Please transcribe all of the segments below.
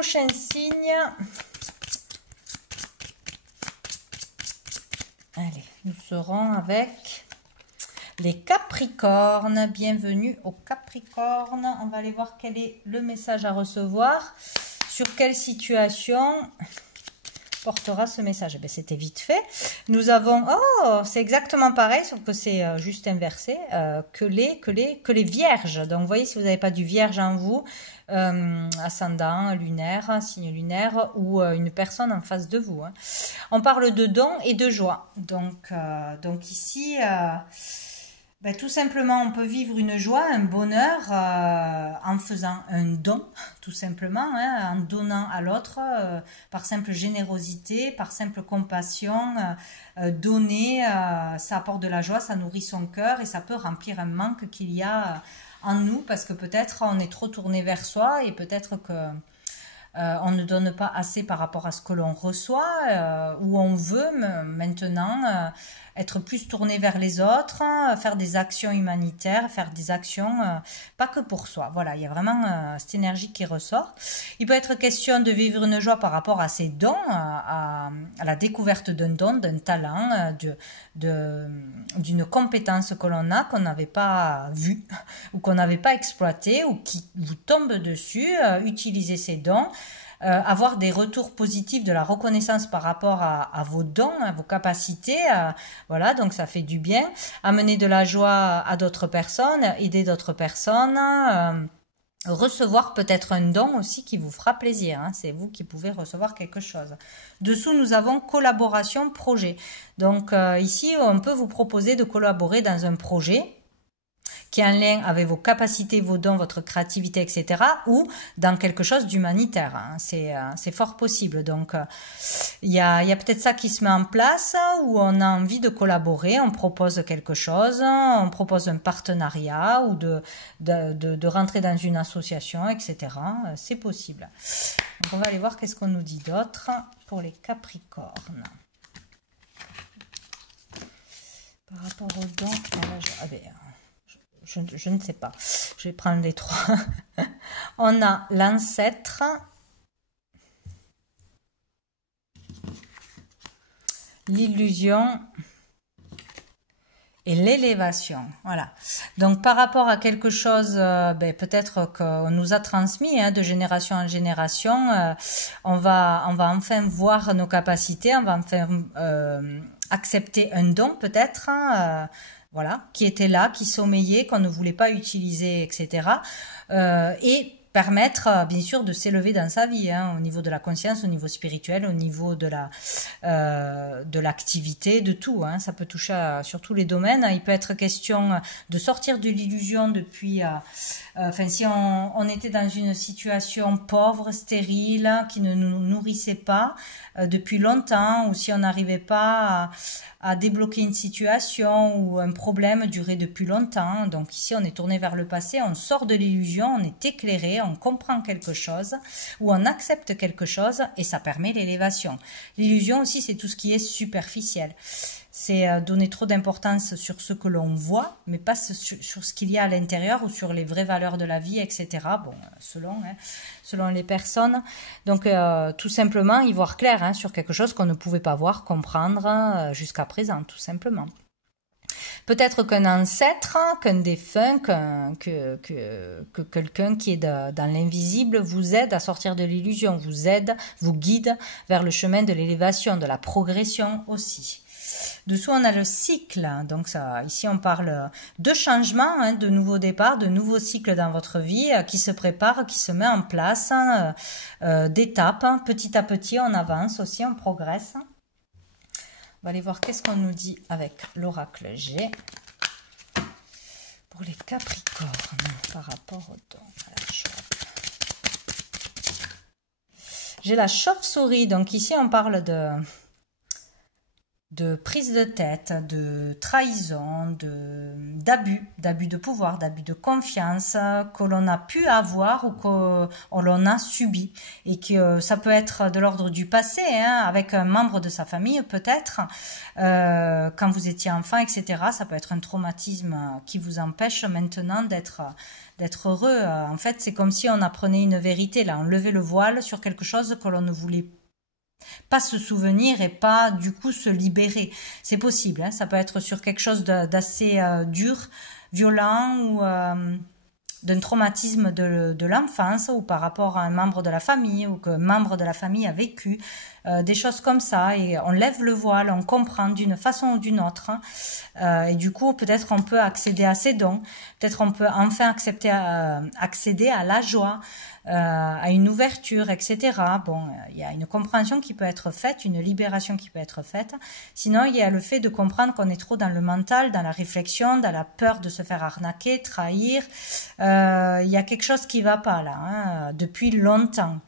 prochain signe. Allez, nous serons avec les Capricornes. Bienvenue aux Capricornes. On va aller voir quel est le message à recevoir. Sur quelle situation portera ce message? Eh c'était vite fait. Nous avons, oh, c'est exactement pareil, sauf que c'est juste inversé, que les vierges. Donc, vous voyez, si vous n'avez pas du vierge en vous, ascendant, lunaire, signe lunaire, ou une personne en face de vous. Hein. On parle de dons et de joie. Donc ici... ben, tout simplement, on peut vivre une joie, un bonheur en faisant un don, tout simplement, hein, en donnant à l'autre par simple générosité, par simple compassion. Donner, ça apporte de la joie, ça nourrit son cœur et ça peut remplir un manque qu'il y a en nous parce que peut-être on est trop tourné vers soi et peut-être que on ne donne pas assez par rapport à ce que l'on reçoit, ou on veut maintenant être plus tourné vers les autres, faire des actions humanitaires, faire des actions pas que pour soi. Voilà, il y a vraiment cette énergie qui ressort. Il peut être question de vivre une joie par rapport à ses dons, à la découverte d'un don, d'un talent, d'une compétence que l'on a, qu'on n'avait pas vue, ou qu'on n'avait pas exploité, ou qui vous tombe dessus, utiliser ces dons. Avoir des retours positifs, de la reconnaissance par rapport à vos dons, à vos capacités, voilà, donc ça fait du bien. Amener de la joie à d'autres personnes, aider d'autres personnes, recevoir peut-être un don aussi qui vous fera plaisir, hein, c'est vous qui pouvez recevoir quelque chose. Dessous, nous avons collaboration, projet. Donc ici, on peut vous proposer de collaborer dans un projet qui est en lien avec vos capacités, vos dons, votre créativité, etc. ou dans quelque chose d'humanitaire. Hein. C'est fort possible. Donc, il y a peut-être ça qui se met en place où on a envie de collaborer, on propose quelque chose, on propose un partenariat ou de rentrer dans une association, etc. C'est possible. Donc, on va aller voir qu'est-ce qu'on nous dit d'autre pour les Capricornes. Par rapport aux dons, je ne sais pas. Je vais prendre les trois. On a l'ancêtre, l'illusion et l'élévation. Voilà. Donc, par rapport à quelque chose, peut-être qu'on nous a transmis de génération en génération, on va enfin voir nos capacités, on va enfin accepter un don peut-être, voilà, qui était là, qui sommeillait, qu'on ne voulait pas utiliser, etc. Et permettre, bien sûr, de s'élever dans sa vie, hein, au niveau de la conscience, au niveau spirituel, au niveau de l'activité, de tout. Hein, ça peut toucher sur tous les domaines. Il peut être question de sortir de l'illusion depuis... Enfin, si on était dans une situation pauvre, stérile, qui ne nous nourrissait pas depuis longtemps, ou si on n'arrivait pas à débloquer une situation ou un problème durait depuis longtemps. Donc ici, on est tourné vers le passé, on sort de l'illusion, on est éclairé, on comprend quelque chose, ou on accepte quelque chose, et ça permet l'élévation. L'illusion aussi, c'est tout ce qui est superficiel. C'est donner trop d'importance sur ce que l'on voit, mais pas sur ce qu'il y a à l'intérieur ou sur les vraies valeurs de la vie, etc. Bon, selon les personnes. Donc, tout simplement, y voir clair hein, sur quelque chose qu'on ne pouvait pas voir, comprendre jusqu'à présent, tout simplement. Peut-être qu'un ancêtre, qu'un défunt, que quelqu'un qui est dans l'invisible vous aide à sortir de l'illusion, vous guide vers le chemin de l'élévation, de la progression aussi. Dessous, on a le cycle. Donc, ça, ici, on parle de changement, hein, de nouveaux départs, de nouveaux cycles dans votre vie qui se préparent, qui se met en place, d'étapes. Petit à petit, on avance aussi, on progresse. On va aller voir qu'est-ce qu'on nous dit avec l'oracle G pour les Capricornes par rapport au don. J'ai la chauve-souris. Donc, ici, on parle de de prise de tête, de trahison, d'abus de pouvoir, d'abus de confiance que l'on a pu avoir ou que l'on a subi. Et que ça peut être de l'ordre du passé, hein, avec un membre de sa famille peut-être, quand vous étiez enfant, etc. Ça peut être un traumatisme qui vous empêche maintenant d'être heureux. En fait, c'est comme si on apprenait une vérité, là, on levait le voile sur quelque chose que l'on ne voulait pas se souvenir et pas du coup se libérer. C'est possible, hein, ça peut être sur quelque chose d'assez dur, violent ou d'un traumatisme de l'enfance ou par rapport à un membre de la famille ou qu'un membre de la famille a vécu, des choses comme ça, et on lève le voile, on comprend d'une façon ou d'une autre, et du coup peut-être on peut accéder à ces dons, peut-être on peut enfin accéder à la joie, à une ouverture, etc. Bon, il y a une compréhension qui peut être faite, une libération qui peut être faite. Sinon, il y a le fait de comprendre qu'on est trop dans le mental, dans la réflexion, dans la peur de se faire arnaquer, trahir. Il y a quelque chose qui va pas là, hein, depuis longtemps.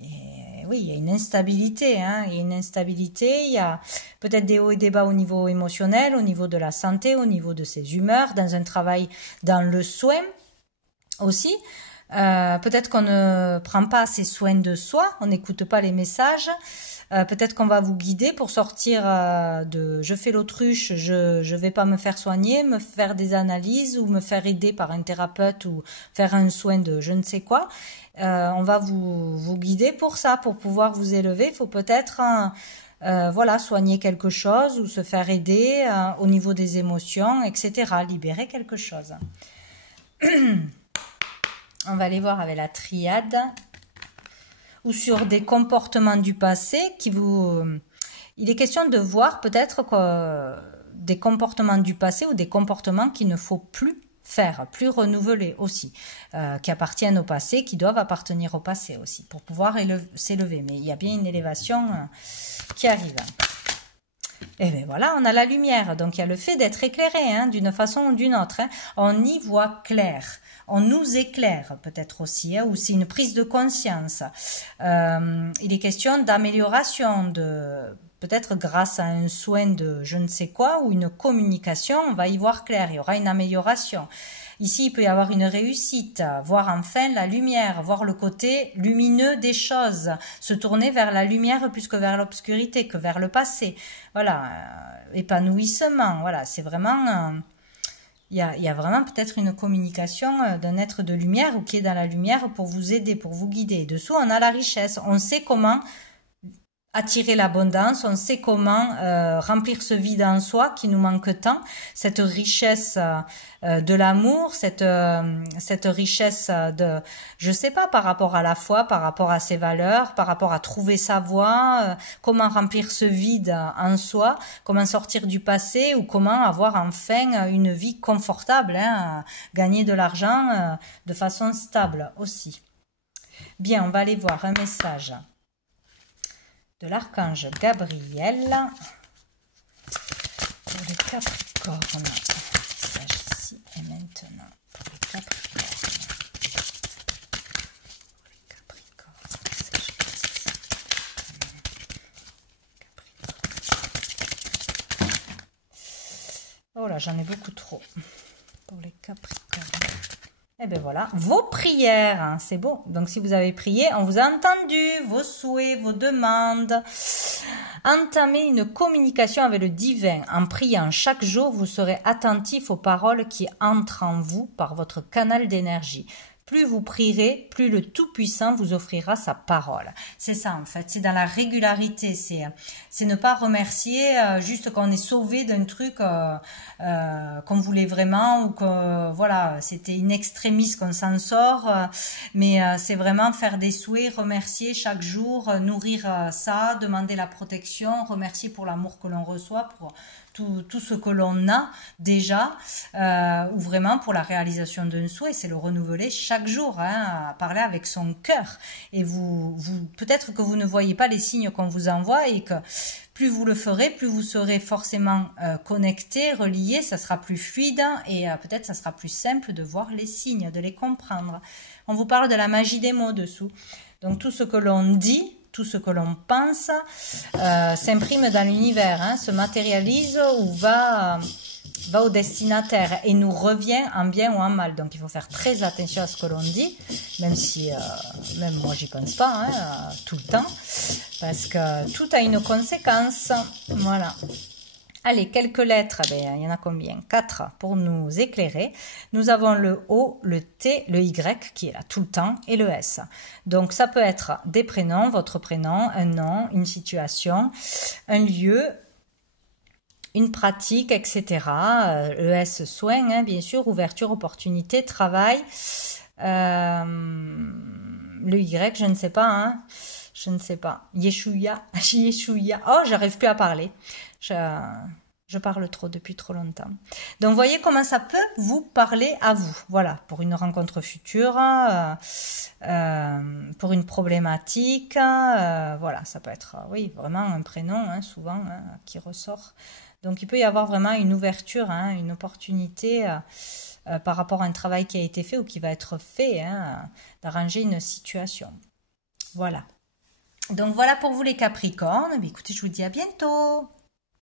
Et oui, il y a une instabilité, hein, il y a une instabilité, il y a peut-être des hauts et des bas au niveau émotionnel, au niveau de la santé, au niveau de ses humeurs, dans un travail, dans le soin aussi. Peut-être qu'on ne prend pas assez soin de soi, on n'écoute pas les messages. Peut-être qu'on va vous guider pour sortir de je fais l'autruche, je vais pas me faire soigner, me faire des analyses ou me faire aider par un thérapeute ou faire un soin de je ne sais quoi. On va vous guider pour ça, pour pouvoir vous élever. Il faut peut-être voilà, soigner quelque chose ou se faire aider au niveau des émotions, etc. Libérer quelque chose. On va aller voir avec la triade, ou sur des comportements du passé qui vous... Il est question de voir peut-être des comportements du passé ou des comportements qu'il ne faut plus faire, plus renouveler aussi, qui appartiennent au passé, qui doivent appartenir au passé aussi, pour pouvoir s'élever. Mais il y a bien une élévation qui arrive. Et bien voilà, on a la lumière, donc il y a le fait d'être éclairé, hein, d'une façon ou d'une autre. Hein. On y voit clair. On nous éclaire peut-être aussi, hein, ou c'est une prise de conscience. Il est question d'amélioration, peut-être grâce à un soin de je ne sais quoi ou une communication, on va y voir clair, il y aura une amélioration. Ici, il peut y avoir une réussite, voir enfin la lumière, voir le côté lumineux des choses, se tourner vers la lumière plus que vers l'obscurité, que vers le passé. Voilà, épanouissement, voilà, c'est vraiment... Il y a vraiment peut-être une communication d'un être de lumière ou qui est dans la lumière pour vous aider, pour vous guider. Dessous, on a la richesse. On sait comment attirer l'abondance, on sait comment remplir ce vide en soi qui nous manque tant, cette richesse de l'amour, cette richesse de, je sais pas, par rapport à la foi, par rapport à ses valeurs, par rapport à trouver sa voie, comment remplir ce vide en soi, comment sortir du passé ou comment avoir enfin une vie confortable, hein, gagner de l'argent de façon stable aussi. Bien, on va aller voir un message de l'archange Gabriel pour les Capricornes. Message ici et maintenant pour les Capricornes. Oh là, j'en ai beaucoup trop pour les Capricornes. Et bien voilà, vos prières, hein, c'est beau. Donc si vous avez prié, on vous a entendu, vos souhaits, vos demandes. Entamez une communication avec le divin. En priant chaque jour, vous serez attentif aux paroles qui entrent en vous par votre canal d'énergie. Plus vous prierez, plus le Tout-Puissant vous offrira sa parole. C'est ça en fait, c'est dans la régularité, c'est ne pas remercier juste quand on est sauvé d'un truc qu'on voulait vraiment ou que voilà, c'était in extremis qu'on s'en sort, mais c'est vraiment faire des souhaits, remercier chaque jour, nourrir ça, demander la protection, remercier pour l'amour que l'on reçoit, pour tout ce que l'on a déjà, ou vraiment pour la réalisation d'un souhait, c'est le renouveler chaque jour, hein, parler avec son cœur. Et vous peut-être que vous ne voyez pas les signes qu'on vous envoie et que plus vous le ferez, plus vous serez forcément connecté, relié, ça sera plus fluide et peut-être ça sera plus simple de voir les signes, de les comprendre. On vous parle de la magie des mots dessous. Donc tout ce que l'on dit, tout ce que l'on pense s'imprime dans l'univers, hein, se matérialise ou va au destinataire et nous revient en bien ou en mal. Donc il faut faire très attention à ce que l'on dit, même si même moi j'y pense pas tout le temps, parce que tout a une conséquence. Voilà. Allez, quelques lettres, il y en a combien? 4 pour nous éclairer. Nous avons le O, le T, le Y qui est là tout le temps et le S. Donc ça peut être des prénoms, votre prénom, un nom, une situation, un lieu, une pratique, etc. Le S, soin, hein, bien sûr, ouverture, opportunité, travail. Le Y, je ne sais pas, hein. Je ne sais pas. Yeshua, Yeshua. Oh, j'arrive plus à parler. Je parle trop depuis trop longtemps. Donc, voyez comment ça peut vous parler à vous. Voilà, pour une rencontre future, pour une problématique. Voilà, ça peut être, oui, vraiment un prénom, hein, souvent, hein, qui ressort. Donc, il peut y avoir vraiment une ouverture, hein, une opportunité par rapport à un travail qui a été fait ou qui va être fait, hein, d'arranger une situation. Voilà. Donc, voilà pour vous les Capricornes. Mais écoutez, je vous dis à bientôt.